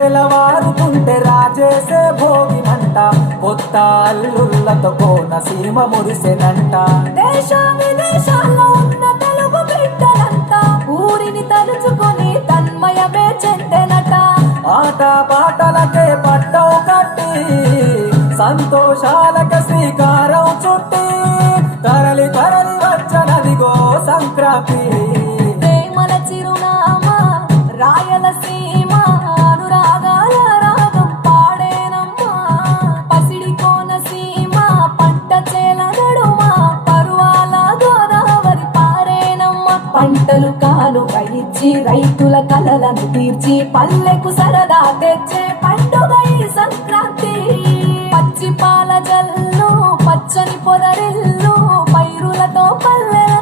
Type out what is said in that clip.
తెల్లవారుతుంటే రాజేసే భోగి మంట కొత్త అల్లుళ్ళతో కోనసీమ మురిసెనంట. దేశ విదేశాల్లో ఉన్న తెలుగు బిడ్డలంట ఊరిని తలుచుకొని తన్మయమే చెందెనట. ఆట పాటలకే పట్టం కట్టి సంతోషాలకి శ్రీకారం చుట్టి తరలి తరలి వచ్చనదిగో సంక్రాంతి. ప్రేమల చిరునామా రాయలసీమ అనురాగాల రాగం పాడేనమ్మా. పసిడి కోనసీమ పంట చేల నడుమ పరువాల గోదావరి పారేనమ్మా. పంటలు కానుక ఇచ్చి రైతుల కలలను తీర్చి పల్లెకు సరదా తెచ్చే పండుగ ఈ సంక్రాంతి. పచ్చి పాల జల్లు పచ్చని పొదరిల్లు పైరులతో పల్లెల